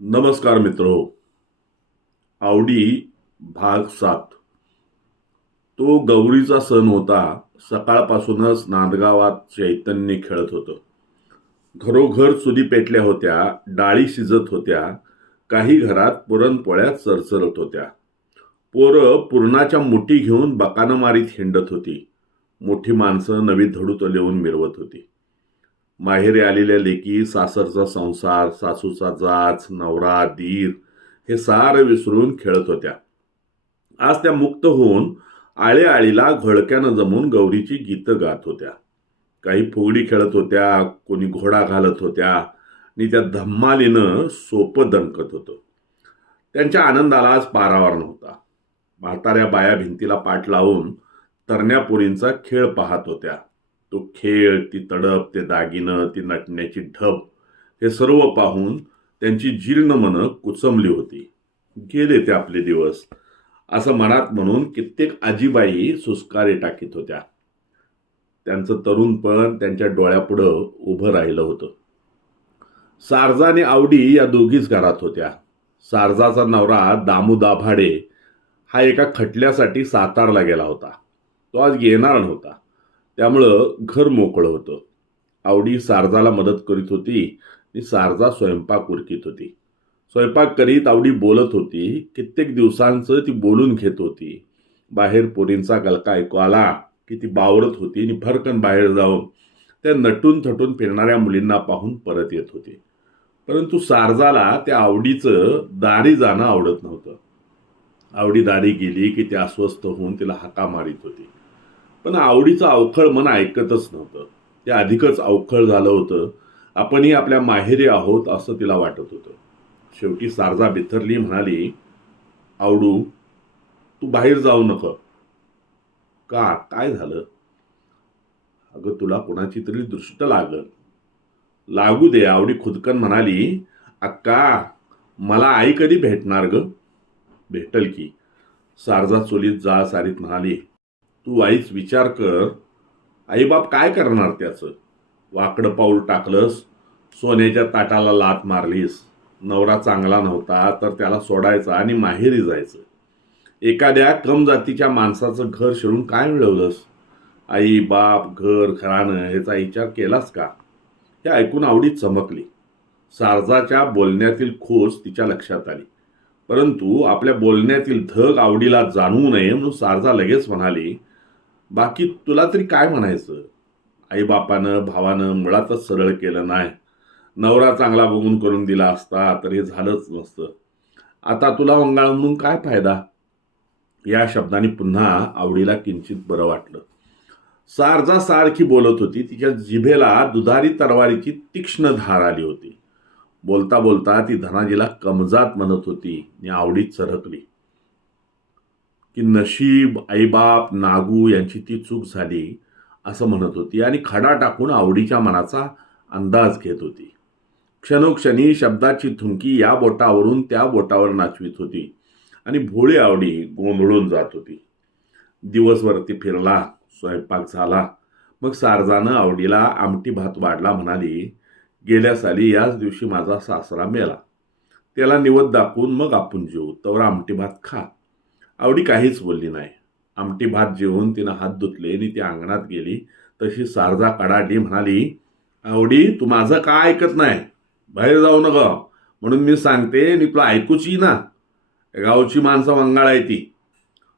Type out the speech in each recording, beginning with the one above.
नमस्कार मित्र आवडी भाग सात. तो गौरीचा सण होता सकाळपासूनच नांदगावात चैतन्य खेळत होतं. घरोघर चुली पेटल्या होत्या डाळी शिजत होत्या काही घरात पुरणपोळ्या चरचरत होत्या. पोरं पुरणाच्या मुठी घेऊन बकानं मारीत हिंडत होती. मोठी माणसं नवी धडूत लिहून मिरवत होती. माहेरी आलेल्या लेकी सासरचा संसार सासूचा जाच नवरा दीर हे सारं विसरून खेळत होत्या. आज त्या मुक्त होऊन आळे आळीला घोळक्यानं जमून गौरीची गीतं गात होत्या. काही फुगडी खेळत होत्या कोणी घोडा घालत होत्या आणि त्या धम्मालीनं सोपं दणकत होतं. त्यांच्या आनंदाला आज पारावार नव्हता. म्हाताऱ्या बाया भिंतीला पाठ लावून तरण्यापुरींचा खेळ पाहत होत्या. तो खेळ ती तडप ते दागिनं ती नटण्याची ढब हे सर्व पाहून त्यांची जीर्ण मनं कुचमली होती. गेले ते आपले दिवस. असं मनात म्हणून कित्येक आजीबाई सुस्कारे टाकीत होत्या. त्यांचं तरुणपण त्यांच्या डोळ्यापुढं उभं राहिलं होतं. सारजा आणि आवडी या दोघीच घरात होत्या. सारजाचा नवरा दामू दाभाडे हा एका खटल्यासाठी सातारला गेला होता. तो आज येणार नव्हता. त्यामुळं घर मोकळं होतं. आवडी सारजाला मदत करीत होती आणि सारजा स्वयंपाक उरकीत होती. स्वयंपाक करीत आवडी बोलत होती. कित्येक दिवसांचं ती बोलून घेत होती. बाहेर पोरींचा गलका ऐकू आला की ती बावरत होती आणि भरकन बाहेर जाऊन त्या नटून थटून फिरणाऱ्या मुलींना पाहून परत येत होती. परंतु सारजाला त्या आवडीचं दारी जाणं आवडत नव्हतं. आवडी दारी गेली की ती अस्वस्थ होऊन तिला हाका मारित होती. पण आवडीचं अवखळ मन ऐकतच नव्हतं. ते अधिकच अवखळ झालं होतं. आपणही आपल्या माहेरी आहोत असं तिला वाटत होतं. शेवटी सारजा बिथरली म्हणाली आवडू तू बाहेर जाऊ नको. का? काय झालं? अगं तुला कोणाची तरी दृष्ट लागल. लागू दे आवडी खुदकन म्हणाली. अक्का मला आई कधी भेटणार ग? भेटल की. सारजा चोलीत जा सारीत म्हणाली. तू आईच विचार कर. आईबाप काय करणार त्याचं? वाकडं पाऊल टाकलंस सोन्याच्या ताटाला लात मारलीस. नवरा चांगला नव्हता तर त्याला सोडायचा आणि माहेरी जायचं. एखाद्या कम जातीच्या माणसाचं घर शिरून काय मिळवलंस? आई बाप घर घराणं ह्याचा विचार केलास का? हे ऐकून आवडीत चमकली. सारजाच्या बोलण्यातील खोस तिच्या लक्षात आली. परंतु आपल्या बोलण्यातील धग आवडीला जाणवू नये म्हणून सारजा लगेच म्हणाली बाकी तुला तरी काय म्हणायचं? आईबापानं भावानं मुळातच सरळ केलं नाही. नवरा चांगला बघून करून दिला असता तर हे झालंच नसतं. आता तुला वंगाळ म्हणून काय फायदा? या शब्दाने पुन्हा आवडीला किंचित बरं वाटलं. सारजा सारखी बोलत होती. तिच्या जिभेला दुधारी तरवारीची तीक्ष्ण धार आली होती. बोलता बोलता ती धनाजीला कमजात म्हणत होती. आणि आवडीत चरकली की नशीब आईबाप नागू यांची ती चूक झाली असं म्हणत होती. आणि खडा टाकून आवडीच्या मनाचा अंदाज घेत होती. क्षणोक्षणी शब्दाची थुंकी या बोटावरून त्या बोटावर नाचवीत होती. आणि भोळी आवडी गोंधळून जात होती. दिवसवरती फिरला स्वयंपाक झाला. मग सारजानं आवडीला आमटी भात वाढला म्हणाली गेल्या साली याच दिवशी माझा सासरा मेला. त्याला निवत दाखवून मग आपण जेऊ. तवर आमटी भात खा. आवडी काहीच बोलली नाही. आमटी भात जेवून तिनं हात धुतले आणि ती अंगणात गेली. तशी सारजा कडाडी म्हणाली आवडी तू माझं का ऐकत नाही? बाहेर जाऊ नका. म्हणून मी सांगते आणि तुला ऐकूची ना. गावची माणसं वंगाळ आहे ती.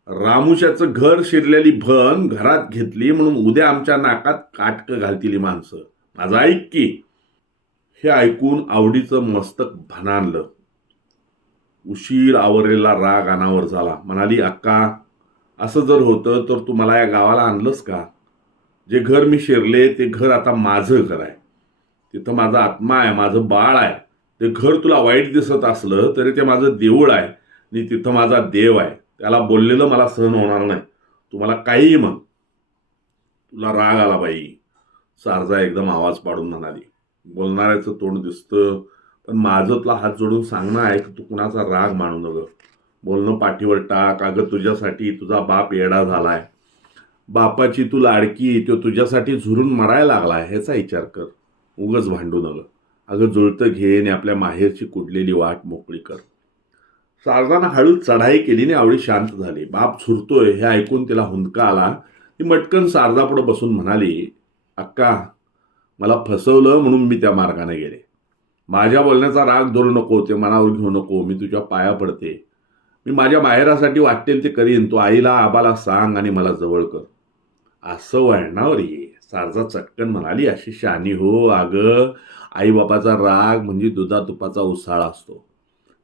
रामुशाचं घर शिरलेली भन घरात घेतली म्हणून उद्या आमच्या नाकात काटकं घालतील माणसं. माझं ऐक की. हे ऐकून आवडीचं मस्तक भनानलं. उशीर आवरलेला राग अनावर झाला. म्हणाली अक्का असं जर होतं तर तू मला या गावाला आणलंस का? जे घर मी शिरले ते घर आता माझं घर आहे. तिथं माझा आत्मा आहे माझं बाळ आहे. ते घर तुला वाईट दिसत असलं तरी ते माझं देऊळ आहे आणि तिथं माझा देव आहे. त्याला बोललेलं मला सहन होणार नाही. तू मला काहीही म्हण. तुला राग आला बाई. सारजा एकदम आवाज पाडून म्हणाली बोलणाऱ्याचं तोंड दिसतं पण माझं तुला हात जोडून सांगणं आहे की तू कुणाचा राग मानू नग. बोलणं पाठीवर टाक अगं तुझ्यासाठी तुझा बाप येडा झालाय. बापाची तू लाडकी तो तुझ्यासाठी झुरून मरायला लागला ह्याचा विचार कर. उगच भांडू नग. अगं जुळतं घे आणि आपल्या माहेरची कुडलेली वाट मोकळी कर. शारदानं हळू चढाई केली आणि आवडी शांत झाली. बाप झुरतोय हे ऐकून तिला हुंदका आला. ती मटकन शारदापुढं बसून म्हणाली अक्का मला फसवलं म्हणून मी त्या मार्गाने गेले. माझ्या बोलण्याचा राग धरू नको ते मनावर घेऊ नको मी तुझ्या पाया पडते. मी माझ्या माहेरासाठी वाटेल ते करीन तू आईला आबाला सांग आणि मला जवळ कर. असं वळणावर ये. सारजा चटकन म्हणाली अशी शानी हो अगं आईबापाचा राग म्हणजे दुधा तुपाचा उसाळा असतो.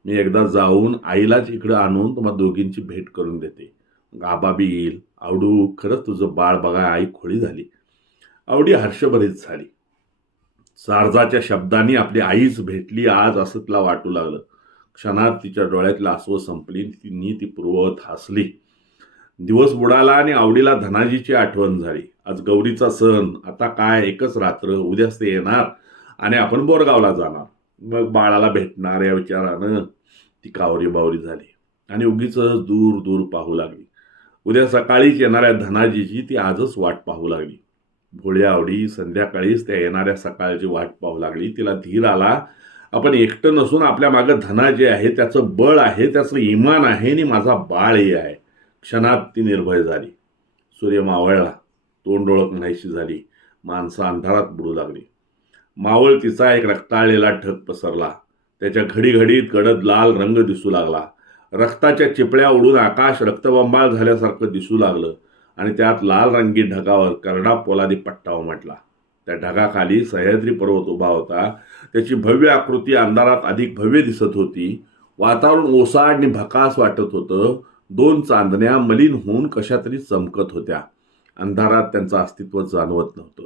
मी एकदा जाऊन आईलाच इकडं आणून तुम्हाला दोघींची भेट करून देते. मग आबा बी येईल. आवडू खरंच तुझं बाळ बघा आई खोळी झाली. आवडी हर्षभरीत झाली. सारजाच्या शब्दांनी आपली आईच भेटली आज असं तिला वाटू लागलं. क्षणात तिच्या डोळ्यातलं आसवं संपली तिने ती पूर्ववत हसली. दिवस बुडाला आणि आवडीला धनाजीची आठवण झाली. आज गौरीचा सण आता काय एकच रात्र उद्याच ते येणार आणि आपण बोरगावला जाणार. मग बाळाला भेटणार या विचारानं ती कावरी बावरी झाली आणि उगीच दूर दूर पाहू लागली. उद्या सकाळीच येणाऱ्या धनाजीची ती आजच वाट पाहू लागली. भोळ्या आवडी संध्याकाळीच त्या येणाऱ्या सकाळची वाट पाहू लागली. तिला धीर आला. आपण एकटं नसून आपल्या मागं धना जे आहे त्याचं बळ आहे त्याचं इमान आहे आणि माझा बाळही आहे. क्षणात ती निर्भय झाली. सूर्य मावळला. तोंड ओळख नाहीशी झाली. माणसं अंधारात बुडू लागली. मावळ तिचा एक रक्ताळलेला ढग पसरला. त्याच्या घडीघडीत गडद लाल रंग दिसू लागला. रक्ताच्या चिपळ्या उडून आकाश रक्तबंबाळ झाल्यासारखं दिसू लागलं. आणि त्यात लाल रंगी ढगावर करडा पोलादी पट्टा उमटला त्या ढगाखाली सह्याद्री पर्वत उभा होता. त्याची भव्य आकृती अंधारात अधिक भव्य दिसत होती. वातावरण ओसाड आणि भकास वाटत होतं. दोन चांदण्या मलिन होऊन कशा तरी चमकत होत्या. अंधारात त्यांचं अस्तित्व जाणवत नव्हतं.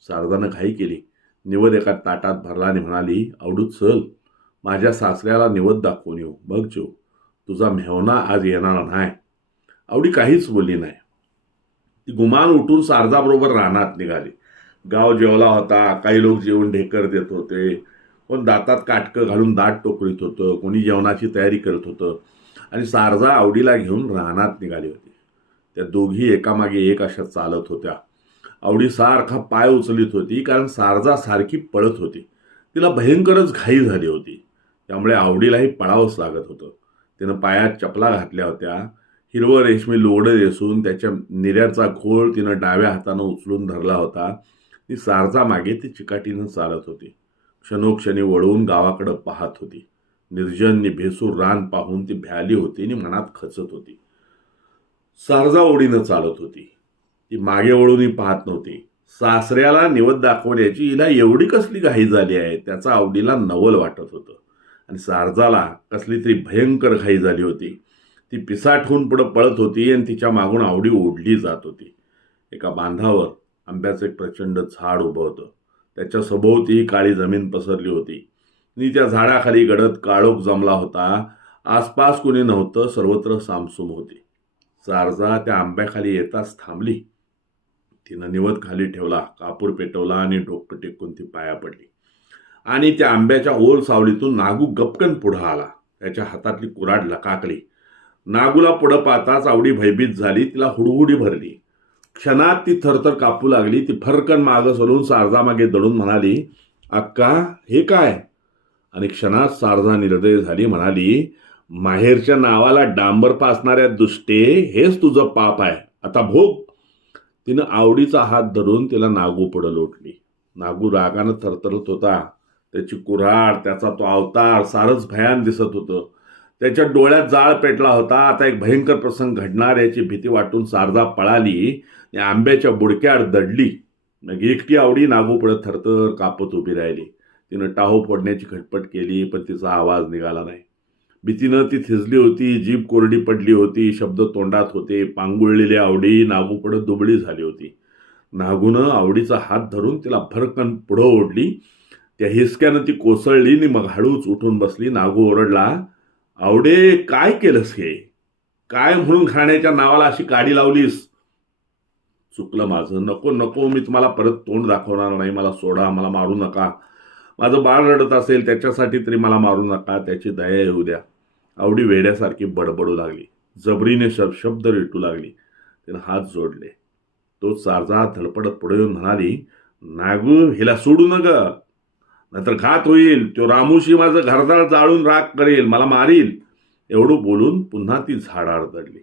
शारदानं घाई केली. निवद एका ताटात भरला आणि म्हणाली आवडूच चल. माझ्या सासऱ्याला निवद दाखवून येऊ. बघ जो तुझा मेहना आज येणार नाही. आवडी काहीच बोलली नाही. गुमान उठून सारजाबरोबर रानात निघाली. गाव जेवला होता काही लोक जेवण ढेकर देत होते. कोण दातात काटकं घालून दाट टोकरीत होतं कोणी जेवणाची तयारी करत होतं. आणि सारजा आवडीला घेऊन रानात निघाली होती. त्या दोघी एकामागे एक अशा चालत होत्या. आवडी सारखा पाय उचलीत होती कारण सारजा सारखी पळत होती. तिला भयंकरच घाई झाली होती. त्यामुळे आवडीलाही पळावंच लागत होतं. तिनं पायात चपला घातल्या होत्या. हिरवं रेशमी लोडं रेसून त्याच्या निऱ्याचा घोळ तिनं डाव्या हातानं उचलून धरला होता. ती सारजा मागे ती चिकाटीनं चालत होती. क्षणोक्षणी वळवून गावाकडं पाहत होती. निर्जननी भेसूर रान पाहून ती भ्याली होती आणि मनात खचत होती. सारजा ओढीनं चालत होती. ती मागे वळूनही पाहत नव्हती. सासऱ्याला निवद दाखवण्याची हिला एवढी कसली घाई झाली आहे त्याचा आवडीला नवल वाटत होतं. आणि सारजाला कसली तरी भयंकर घाई झाली होती. ती पिसाठून पुढं पळत होती आणि तिच्या मागून आवडी ओढली जात होती. एका बांधावर आंब्याचं एक प्रचंड झाड उभं होतं. त्याच्या सभोवती काळी जमीन पसरली होती. आणि त्या झाडाखाली गडद काळोख जमला होता. आसपास कुणी नव्हतं सर्वत्र सामसूम होती. सारजा त्या आंब्याखाली येताच थांबली. तिनं निवत खाली ठेवला कापूर पेटवला आणि डोकं टेकून ती पाया पडली. आणि त्या आंब्याच्या ओल सावलीतून नागू गपकन पुढं आला. त्याच्या हातातली कुराड लकाकली. नागूला पुढं पाहताच आवडी भयभीत झाली तिला हुडहुडी भरली. क्षणात ती थरथर कापू लागली ती फरकन मागं सरून सारजामागे दडून म्हणाली अक्का हे काय? आणि क्षणात सारजा निर्दय झाली म्हणाली माहेरच्या नावाला डांबर पासणाऱ्या दुष्टे हेच तुझं पाप आहे. आता भोग. तिनं आवडीचा हात धरून तिला नागू पुढं लोटली. नागू रागानं थरथरत होता. त्याची कुऱ्हाड त्याचा तो अवतार सारच भयान दिसत होतं. त्याच्या डोळ्यात जाळ पेटला होता. आता एक भयंकर प्रसंग घडणार याची भीती वाटून सारजा पळाली आणि आंब्याच्या बुडक्यात दडली. मग एकटी आवडी नागू थरथर कापत उभी राहिली. तिनं टाहो फोडण्याची खटपट केली पण तिचा आवाज निघाला नाही. भीतीनं ती थिजली होती जीभ कोरडी पडली होती शब्द तोंडात होते पांगुळलेली आवडी नागू दुबळी झाली होती. नागूनं आवडीचा हात धरून तिला भरकन पुढं ओढली. त्या हिसक्यानं ती कोसळली आणि मग हळूच उठून बसली. नागू ओरडला आवडे काय केलंस हे? काय म्हणून खाण्याच्या नावाला अशी काडी लावलीस? चुकलं माझं. नको नको मी तुम्हाला परत तोंड दाखवणार नाही. मला सोडा मला मारू नका. माझं बाळ रडत असेल त्याच्यासाठी तरी मला मारू नका. त्याची दया येऊ द्या. आवडी वेड्यासारखी बडबडू लागली. जबरीने शब शब्द रेटू लागली. तिनं हात जोडले. तो सारजा धडपडत पुढे येऊन म्हणाली नागू हिला सोडू न नाहीतर घात होईल. तो रामूशी माझं घरदार जाळून राग करेल. मला मारील. एवढं बोलून पुन्हा ती झाडावर चढली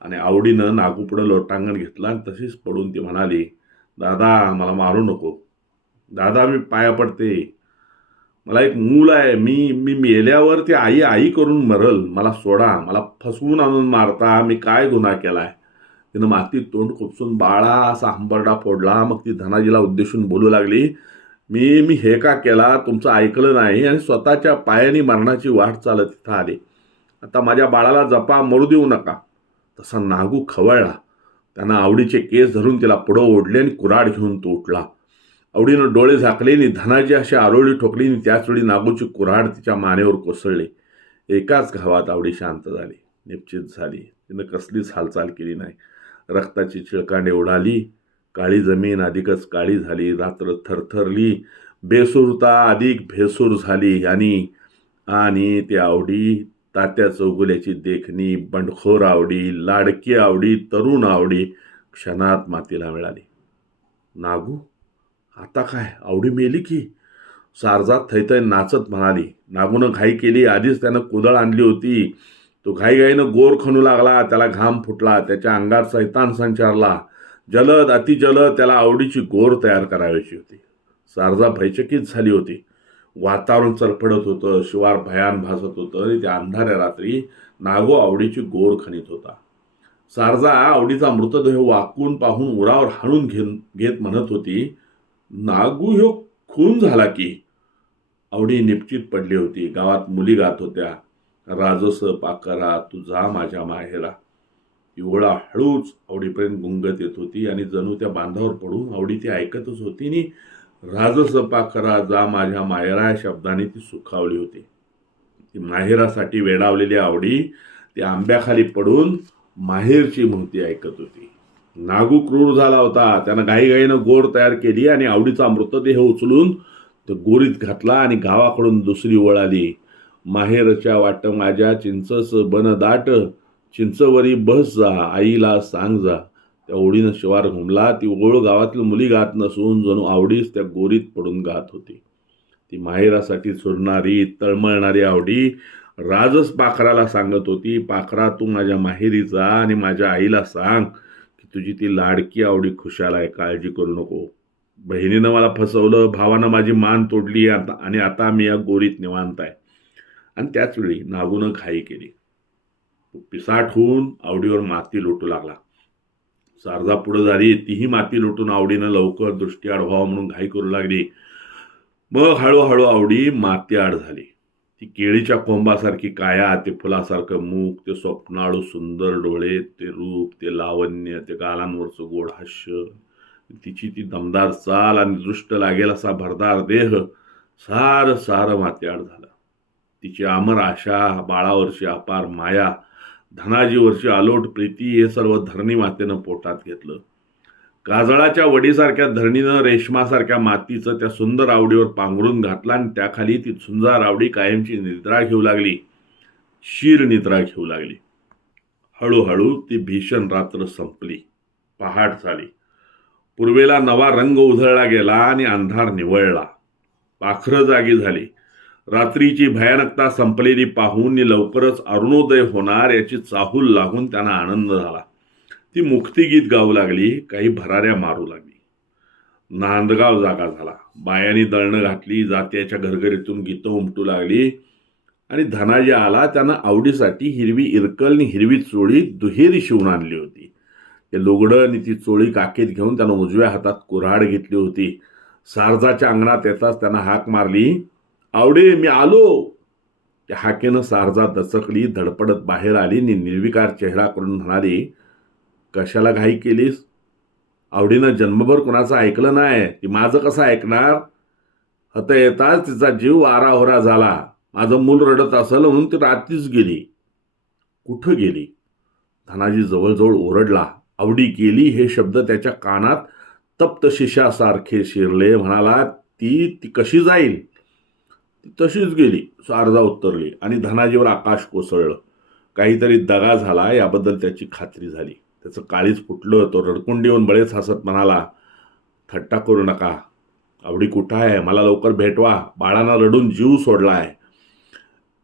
आणि आवडीनं नागूपुढं लोटांगण घेतलं आणि तशीच पडून ती म्हणाली दादा मला मारू नको. दादा मी पाया पडते. मला एक मूल आहे. मी मी मेल्यावर ती आई आई करून मरल. मला सोडा. मला फसवून आणून मारता. मी काय गुन्हा केला आहे तिनं मातीत तोंड खुपसून बाळा असा हंबरडा फोडला. मग ती धनाजीला उद्देशून बोलू लागली मी मी हे का केला? तुमचं ऐकलं नाही आणि स्वतःच्या पायाने मरणाची वाट चालत तिथं आली. आता माझ्या बाळाला जपा मरू देऊ नका. तसा नागू खवळला. त्यानं आवडीचे केस धरून तिला पुढं ओढले आणि कुराड घेऊन तो उठला. आवडीनं डोळे झाकले आणि धनाजी अशी आरोळी ठोकली आणि त्याचवेळी नागूची कुऱ्हाड तिच्या मानेवर कोसळली. एकाच घावात आवडी शांत झाली. निश्चित झाली. तिनं कसलीच हालचाल केली नाही. रक्ताची चिळकांडे उडाली. काळी जमीन अधिकच काळी झाली रात्र थरथरली बेसूरता अधिक भेसूर झाली आणि आणि ती आवडी तात्या चौगुल्याची देखणी बंडखोर आवडी लाडकी आवडी तरुण आवडी क्षणात मातीला मिळाली. नागू आता काय? आवडी मेली की? सारजात थैथय नाचत म्हणाली. नागूनं घाई केली आधीच त्यानं कुदळ आणली होती. तो घाईघाईनं गोर खणू लागला त्याला घाम फुटला त्याच्या अंगात सैतान संचारला. जलद अतिजलद त्याला आवडीची गोर तयार करायची होती. सारजा भयचकित झाली होती. वातावरण चरफडत होतं शिवार भयान भासत होतं आणि त्या अंधाऱ्या रात्री नागो आवडीची गोर खणीत होता. सारजा आवडीचा मृतदेह वाकून पाहून उरावर हाणून घेन घेत म्हणत होती नागू ह्यो खून झाला की? आवडी निपचित पडली होती. गावात मुली गात होत्या. राजस पाकरा तुझा माझ्या माहेरा. युवळा हळूच आवडीपर्यंत गुंगत येत होती आणि जणू त्या बांधावर पडून आवडी ती ऐकतच होती आणि राजसपा करा जा माझ्या माहेरा या शब्दाने ती सुखावली होती. ती माहेरासाठी वेडावलेली आवडी ती आंब्याखाली पडून माहेरची म्हणती ऐकत होती. नागू क्रूर झाला होता. त्यानं घाईघाईनं गोर तयार केली आणि आवडीचा मृतदेह उचलून तो गोरीत घातला आणि गावाकडून दुसरी ओळ आली. माहेरच्या वाट माझ्या चिंचस बन दाट चिंचवरी बस जा आईला सांग जा. त्या ओढीनं शिवार घुमला. ती ओळ गावातील मुली गात नसून जणू आवडीच त्या गोरीत पडून गात होती. ती माहेरासाठी सुरणारी तळमळणारी आवडी राजच पाखराला सांगत होती पाखरा तू माझ्या माहेरी जा आणि माझ्या आईला सांग की तुझी ती लाडकी आवडी खुशाल आहे काळजी करू नको. बहिणीनं मला फसवलं भावानं माझी मान तोडली आता आणि आता मी या गोरीत निवांत आहे. आणि त्याचवेळी नागूनं घाई केली. पिसाट होऊन आवडीवर माती लोटू लागला. सारदा पुढं झाली तीही माती लोटून आवडीनं लवकर दृष्टी आड व्हावं म्हणून घाई करू लागली. मग हळूहळू आवडी माती आड झाली. ती केळीच्या कोंबासारखी काया ते फुलासारखं मूग ते स्वप्नाळू सुंदर डोळे ते रूप ते लावण्य ते गालांवरचं गोड हास्य. तिची ती दमदार चाल आणि दृष्ट लागेल असा भरदार देह सार सार मातीआड झालं. तिची अमर आशा बाळावरची अपार माया धनाजीवरची आलोट प्रीती हे सर्व धरणी मातेनं पोटात घेतलं. काजळाच्या वडीसारख्या धरणीनं रेशमासारख्या मातीचं त्या सुंदर आवडीवर पांघरून घातला आणि त्याखाली ती झुंजार आवडी कायमची निद्रा घेऊ लागली. शीर निद्रा घेऊ लागली. हळूहळू ती भीषण रात्र संपली. पहाट झाली. पूर्वेला नवा रंग उधळला गेला आणि अंधार निवळला. पाखरं जागी झाली. रात्रीची भयानकता संपलेली पाहून लवकरच अरुणोदय होणार याची चाहूल लागून त्यांना आनंद झाला. ती मुक्तिगीत गाऊ लागली काही भराऱ्या मारू लागली. नांदगाव जागा झाला. बायांनी दळणं घातली जात्याच्या घरघरीतून गीतं उमटू लागली आणि धनाजी आला त्यानं आवडीसाठी हिरवी इरकल आणि हिरवी चोळी दुहेरी शिवून आणली होती. ते लुगडं आणि ती चोळी काकेत घेऊन त्यानं उजव्या हातात कुऱ्हाड घेतली होती. सारजाच्या अंगणात येताच त्यानं हाक मारली. आवडे मी आलो. त्या हाकेनं सारजा दचकली धडपडत बाहेर आली. आणि निर्विकार चेहरा करून म्हणाली कशाला घाई केलीस? आवडीनं जन्मभर कुणाचं ऐकलं नाही ती माझं कसं ऐकणार? हत येताच तिचा जीव आराहोरा झाला. माझं मूल रडत असेल म्हणून ती रात्रीच गेली. कुठं गेली? धनाजी जवळजवळ ओरडला. आवडी गेली हे शब्द त्याच्या कानात तप्त शिशासारखे शिरले. म्हणाला ती ती कशी जाईल? ती तशीच गेली. सारजा उत्तरली आणि धनाजीवर आकाश कोसळलं. काहीतरी दगा झाला याबद्दल त्याची खात्री झाली. त्याचं काळीच फुटलं तो रडकुंडी येऊन बळेच हसत म्हणाला थट्टा करू नका. आवडी कुठं आहे? मला लवकर भेटवा. बाळांना रडून जीव सोडला आहे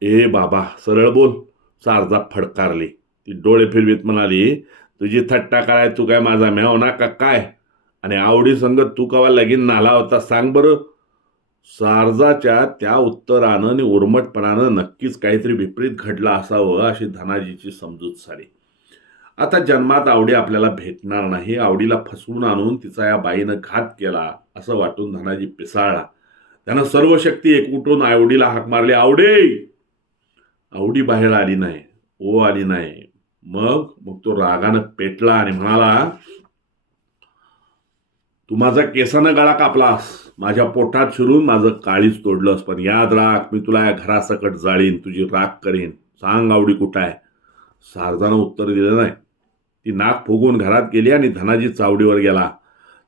ए बाबा सरळ बोल. सारजा फडकारली. ती डोळे फिरवीत म्हणाली तुझी थट्टा काय तू काय माझा मेवना का काय? आणि आवडी संगत तू कवा लगीन नाला होता सांग बरं. सारजाच्या त्या उत्तरानं आणि उर्मटपणानं नक्कीच काहीतरी विपरीत घडलं असावं अशी धनाजीची समजूत झाली. आता जन्मात आवडी आपल्याला भेटणार नाही आवडीला फसवून आणून तिचा या बाईनं घात केला असं वाटून धनाजी पिसाळला. त्यानं सर्व शक्ती एकवटून आवडीला हाक मारली आवडे! आवडी बाहेर आली नाही ओ आली नाही. मग मग तो रागानं पेटला आणि म्हणाला तू माझा केसानं गळा कापलास. माझ्या पोटात शिरून माझं काळीच तोडलंस पण याद राख मी तुला या घरासकट जाळीन तुझी राख करीन. सांग आवडी कुठं आहे? सारजानं उत्तर दिलं नाही. ती नाक फुगून घरात गेली आणि धनाजी चावडीवर गेला.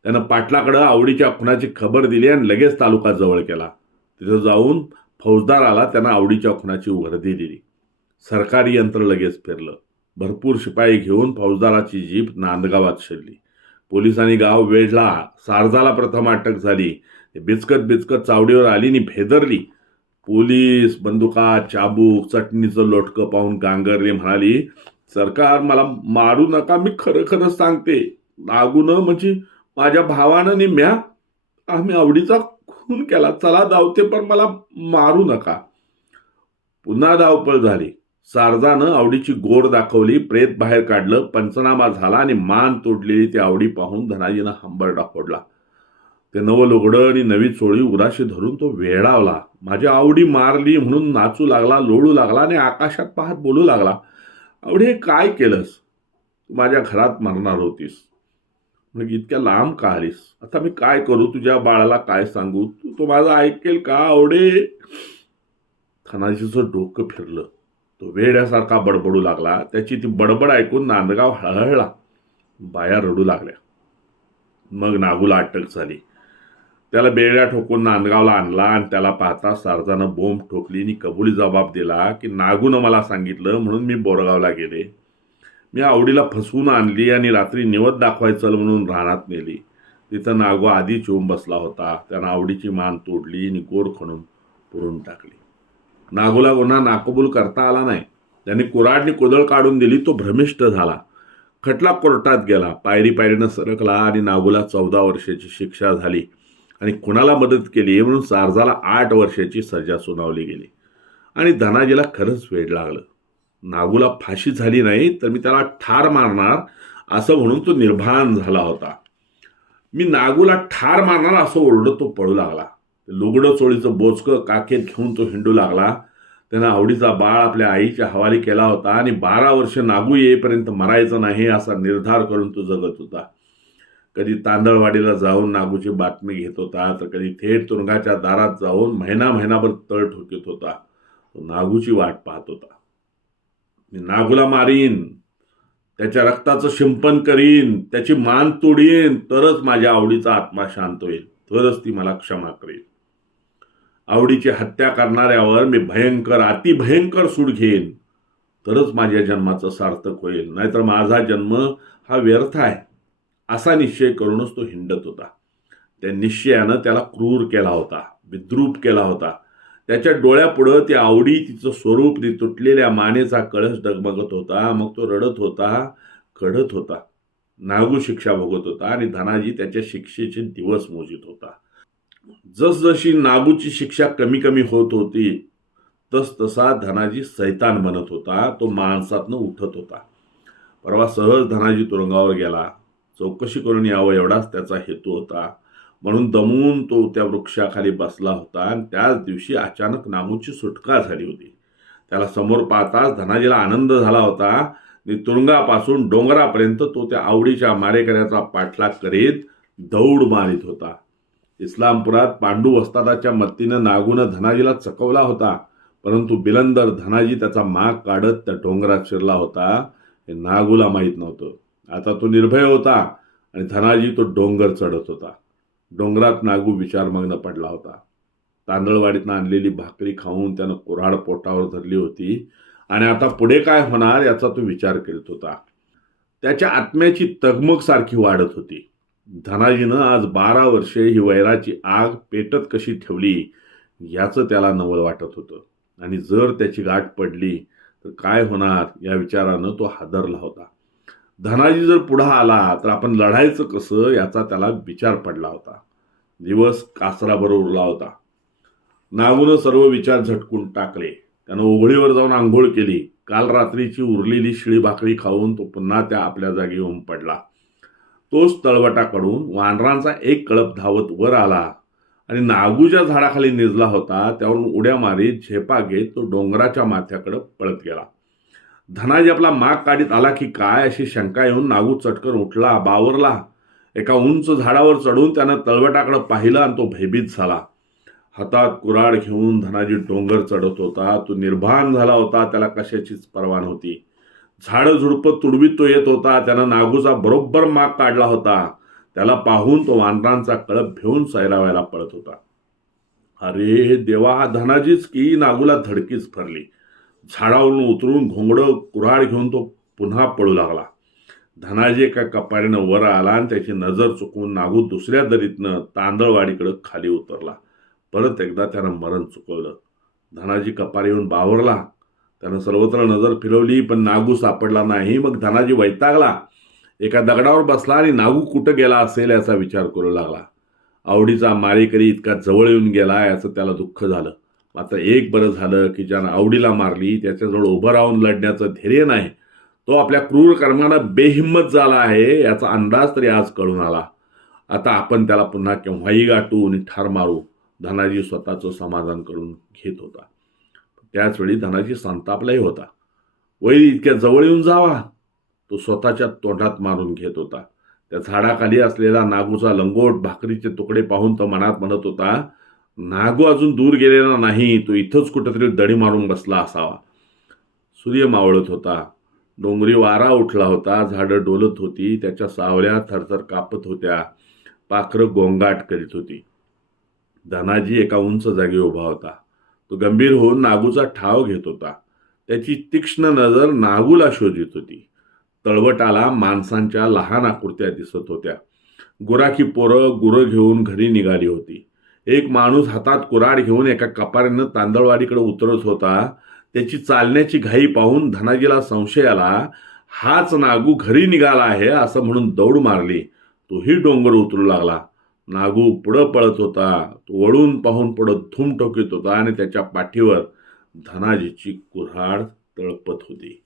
त्यानं पाटलाकडं आवडीच्या खुनाची खबर दिली आणि लगेच तालुका जवळ केला. तिथं जाऊन फौजदार आला त्यानं आवडीच्या खुनाची वर्दी दिली. सरकारी यंत्र लगेच फिरलं भरपूर शिपाई घेऊन फौजदाराची जीप नांदगावात शिरली. पोलिसांनी गाव वेढला. सारजाला प्रथम अटक झाली. बिचकत बिचकत चावडीवर आली आणि भेदरली. पोलीस बंदुका चाबूक चटणीचं लोटकं पाहून गांगरली म्हणाली सरकार मला मारू नका मी खरं खरं सांगते. लागून म्हणजे माझ्या भावानं आणि म्या आम्ही आवडीचा खून केला. चला धावते पण मला मारू नका. पुन्हा धावपळ झाली. सारजानं आवडीची गोर दाखवली प्रेत बाहेर काढलं पंचनामा झाला आणि मान तोडलेली ती आवडी पाहून धनाजीनं हंबरडा फोडला. ते नवं लुगडं आणि नवी चोळी उराशी धरून तो वेडावला. माझी आवडी मारली म्हणून नाचू लागला लोळू लागला आणि आकाशात पाहत बोलू लागला आवडी हे काय केलंस? तू माझ्या घरात मरणार होतीस. मग इतक्या लांब का आलीस? आता मी काय करू? तुझ्या बाळाला काय सांगू? तू तो माझं ऐकेल का आवडे? धनाजीचं डोकं फिरलं. तो वेड्यासारखा बडबडू लागला. त्याची ती बडबड ऐकून नांदगाव हळहळला. बाया रडू लागल्या. मग नागूला अटक झाली. त्याला बेड्या ठोकून नांदगावला आणला आणि त्याला पाहता सारजानं बोंब ठोकली आणि कबुली जबाब दिला की नागूनं मला सांगितलं म्हणून मी बोरगावला गेले. मी आवडीला फसवून आणली आणि रात्री निवत दाखवायचं म्हणून रानात नेली. तिथं नागू आधी चिवून बसला होता. त्यानं आवडीची मान तोडली आणि गोर खणून पुरून टाकली. नागूला गुन्हा नाकबूल करता आला नाही. त्याने कुराडनी कुदळ काढून दिली तो भ्रमिष्ट झाला. खटला कोर्टात गेला. पायरी पायरीनं सरकला आणि नागूला चौदा वर्षाची शिक्षा झाली. आणि कुणाला मदत केली म्हणून सारजाला आठ वर्षाची सजा सुनावली गेली. आणि धनाजीला खरंच वेळ लागलं. नागूला फाशी झाली नाही तर मी त्याला ठार मारणार असं म्हणून तो निर्भान झाला होता. मी नागूला ठार मारणार असं ओरडत तो पळू लागला. लुगडं चोळीचं बोचकं काखेत घेऊन तो हिंडू लागला. त्यानं आवडीचा बाळ आपल्या आईच्या हवाली केला होता आणि बारा वर्ष नागू येईपर्यंत मरायचं नाही असा निर्धार करून तो जगत होता. कधी तांदळवाडीला जाऊन नागूची बातमी घेत होता तर कधी थेट तुरुंगाच्या दारात जाऊन महिना महिनाभर तळ ठोकीत होता. तो नागूची वाट पाहत होता. मी नागूला मारीन त्याच्या रक्ताचं शिंपण करीन त्याची मान तोडीन तरच माझ्या आवडीचा आत्मा शांत होईल तरच ती मला क्षमा करेल. आवडीची हत्या करणाऱ्यावर मी भयंकर अतिभयंकर सूड घेईन. तरच माझ्या जन्माचं सार्थक होईल. नाहीतर माझा जन्म हा व्यर्थ आहे. असा निश्चय करूनच तो हिंडत होता. त्या निश्चयानं त्याला क्रूर केला होता विद्रूप केला होता. त्याच्या डोळ्यापुढं ती आवडी तिचं स्वरूप ती तुटलेल्या मानेचा कळस डगमगत होता. मग तो रडत होता कढत होता. नागू शिक्षा भोगत होता आणि धनाजी त्याच्या शिक्षेचे दिवस मोजित होता. जसजशी नागूची शिक्षा कमी कमी होत होती तस तसा धनाजी सैतान बनत होता तो माणसातनं उठत होता. परवा सहज धनाजी तुरुंगावर गेला. चौकशी करून यावं एवढाच त्याचा हेतू होता. म्हणून दमून तो त्या वृक्षाखाली बसला होता आणि त्याच दिवशी अचानक नागूची सुटका झाली होती. त्याला समोर पाहताच धनाजीला आनंद झाला होता आणि तुरुंगापासून डोंगरापर्यंत तो त्या आवडीच्या मारेकऱ्याचा पाठलाग करीत दौड मारित होता. इस्लामपुरात पांडू वस्तादाच्या मत्तीनं नागूनं धनाजीला चकवला होता. परंतु बिलंदर धनाजी त्याचा माग काढत त्या डोंगरात शिरला होता. हे नागूला माहीत नव्हतं. आता तो निर्भय होता आणि धनाजी तो डोंगर चढत होता. डोंगरात नागू विचारमग्न पडला होता. तांदळवाडीतनं आणलेली भाकरी खाऊन त्यानं कुऱ्हाड पोटावर धरली होती. आणि आता पुढे काय होणार याचा तो विचार करीत होता. त्याच्या आत्म्याची तगमग सारखी वाढत होती. धनाजीनं आज बारा वर्षे ही वैराची आग पेटत कशी ठेवली याचं त्याला नवल वाटत होतं. आणि जर त्याची गाठ पडली तर काय होणार या विचारानं तो हादरला होता. धनाजी जर पुढं आला तर आपण लढायचं कसं याचा त्याला विचार पडला होता. दिवस कासराभर उरला होता. नागूनं सर्व विचार झटकून टाकले. त्यानं ओघळीवर जाऊन आंघोळ केली. काल रात्रीची उरलेली शिळी भाकरी खाऊन तो पुन्हा त्या आपल्या जागी येऊन पडला. तोच तळवटाकडून वानरांचा एक कळप धावत वर आला आणि नागूच्या झाडाखाली निजला होता त्यावरून उड्या मारीत झेपा घेत तो डोंगराच्या माथ्याकडे पळत गेला. धनाजी आपला माग काढीत आला की काय अशी शंका येऊन नागू चटकन उठला बावरला. एका उंच झाडावर चढून त्यानं तळवटाकडे पाहिलं आणि तो भयभीत झाला. हातात कुराड घेऊन धनाजी डोंगर चढत होता. तो निर्भान झाला होता त्याला कशाचीच परवा नव्हती. झाडं झुडपं तुडवीत तो येत होता त्यानं नागूचा बरोबर माग काढला होता. त्याला पाहून तो वानरांचा कळप घेऊन सैरावायला पळत होता. अरे देवा हा धनाजीच की नागूला धडकीच फरली झाडावरून उतरून घोंगडं कुऱ्हाड घेऊन तो पुन्हा पळू लागला. धनाजी एका कपारीनं वर आला आणि त्याची नजर चुकवून नागू दुसऱ्या दरीतनं तांदळवाडीकडं खाली उतरला. परत एकदा त्यानं मरण चुकवलं. धनाजी कपारी येऊन बावरला. त्यानं सर्वत्र नजर फिरवली पण नागू सापडला नाही. मग धनाजी वैतागला. एका दगडावर बसला आणि नागू कुठं गेला असेल याचा विचार करू लागला. आवडीचा मारेकरी इतका जवळ येऊन गेला याचं त्याला दुःख झालं. मात्र एक बरं झालं की ज्यानं आवडीला मारली त्याच्याजवळ उभं राहून लढण्याचं धैर्य नाही. तो आपल्या क्रूर कर्मानं बेहिम्मत झाला आहे याचा अंदाज तरी आज कळून आला. आता आपण त्याला पुन्हा केव्हाही गाठू आणि ठार मारू धनाजी स्वतःचं समाधान करून घेत होता. त्याचवेळी धनाजी संतापलाही होता. वैरी इतक्या जवळ येऊन जावा. तो स्वतःच्या तोंडात मारून घेत होता. त्या झाडाखाली असलेला नागूचा लंगोट भाकरीचे तुकडे पाहून तो मनात म्हणत होता नागू अजून दूर गेलेला नाही तो इथंच कुठेतरी दडी मारून बसला असावा. सूर्य मावळत होता. डोंगरी वारा उठला होता. झाडं डोलत होती. त्याच्या सावल्या थरथर कापत होत्या. पाखरं गोंगाट करीत होती. धनाजी एका उंच जागी उभा होता. तो गंभीर होऊन नागूचा ठाव घेत होता. त्याची तीक्ष्ण नजर नागूला शोधित होती. तळवटाला माणसांच्या लहान आकृत्या दिसत होत्या. गुराखी पोरं गुरं घेऊन घरी निघाली होती. एक माणूस हातात कुराड घेऊन एका कपाऱ्यानं तांदळवाडीकडे उतरत होता. त्याची चालण्याची घाई पाहून धनाजीला संशय आला हाच नागू घरी निघाला आहे असं म्हणून दौड मारली. तोही डोंगर उतरू लागला. नागू पुढं पळत होता. तो वळून पाहून पुढं धूम ठोकीत होता आणि त्याच्या पाठीवर धनाजीची कुऱ्हाड तळपत होती.